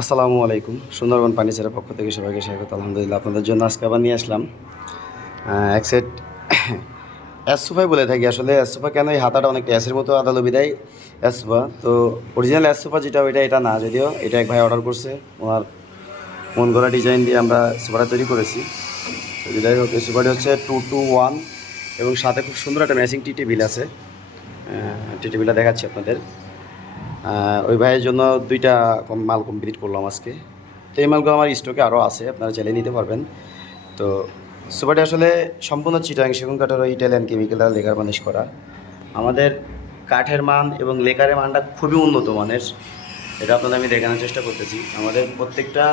আসসালামু আলাইকুম। সুন্দরবন পানিচারের পক্ষ থেকে সবাইকে স্বাগত। আলহামদুলিল্লাহ, আপনাদের জন্য আজকে আবার নিয়ে আসলাম। এক সেট অ্যাসোফাই বলে থাকি। আসলে অ্যাসোফা কেন এই হাতাটা অনেকটা অ্যাসের মতো আদালো বিদায়? অ্যাসোফা তো অরিজিনাল অ্যাসোফা যেটা, ওইটা এটা না, যদিও এটা এক ভাই অর্ডার করছে। ওনার মন গড়া ডিজাইন দিয়ে আমরা সোফাটা তৈরি করেছি। যাই হোক এই সোফাটি হচ্ছে টু টু ওয়ান এবং সাথে খুব সুন্দর একটা ম্যাচিং টি টেবিল আছে। টি টেবিলটা দেখাচ্ছি আপনাদের। ওই ভাইয়ের জন্য দুইটা মাল কমপ্লিট করলাম আজকে। তো এই মালগুলো আমার স্টকে আরও আছে, আপনারা চাইলে নিতে পারবেন। তো সুপারটি আসলে সম্পূর্ণ চিটাং, সেগুন কাঠের ইটালিয়ান কেমিক্যাল দ্বারা লেকার মালিশ করা। আমাদের কাঠের মান এবং লেকারের মানটা খুবই উন্নত মানের। এটা আপনাদের আমি দেখানোর চেষ্টা করতেছি। আমাদের প্রত্যেকটা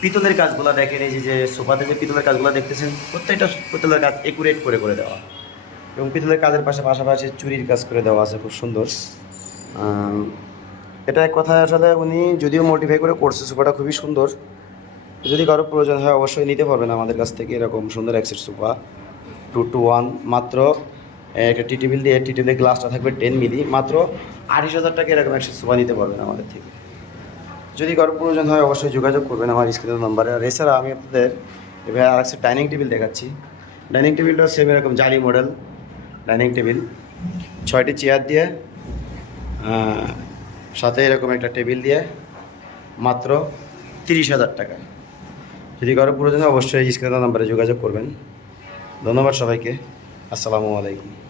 পিতলের কাজগুলো দেখেন, এই যে সোফাতে যে পিতলের কাজগুলো দেখতেছেন, প্রত্যেকটা পিতলের কাজ একুরেট করে করে দেওয়া। এবং পিতলের কাজের পাশে পাশাপাশি চুরির কাজ করে দেওয়া আছে, খুব সুন্দর। এটা এক কথায় আসলে উনি যদিও মোটিফাই করে করছে, সোফাটা খুবই সুন্দর। যদি কারও প্রয়োজন হয় অবশ্যই নিতে পারবেন আমাদের কাছ থেকে এরকম সুন্দর অ্যাক্সের সোফা। টু টু ওয়ান মাত্র একটা টি টেবিল দিয়ে টি টেবিলের গ্লাসটা থাকবে টেন মিলি মাত্র আড়াইশ হাজার টাকা এরকম অ্যাক্সের সোফা নিতে পারবেন আমাদের থেকে। যদি কারও প্রয়োজন হয় অবশ্যই যোগাযোগ করবেন আমার স্ক্রিনের নাম্বারে আর এছাড়া আমি আপনাদের এবার আর একটা ডাইনিং টেবিল দেখাচ্ছি ডাইনিং টেবিলটা সেম এরকম জালি মডেল ডাইনিং টেবিল ছয়টি চেয়ার দিয়ে সাথে এরকম একটা টেবিল দিয়ে মাত্র তিরিশ হাজার টাকা। যদি কারও প্রয়োজন অবশ্যই স্ক্রিনের নাম্বারে যোগাযোগ করবেন। ধন্যবাদ সবাইকে। আসসালামু আলাইকুম।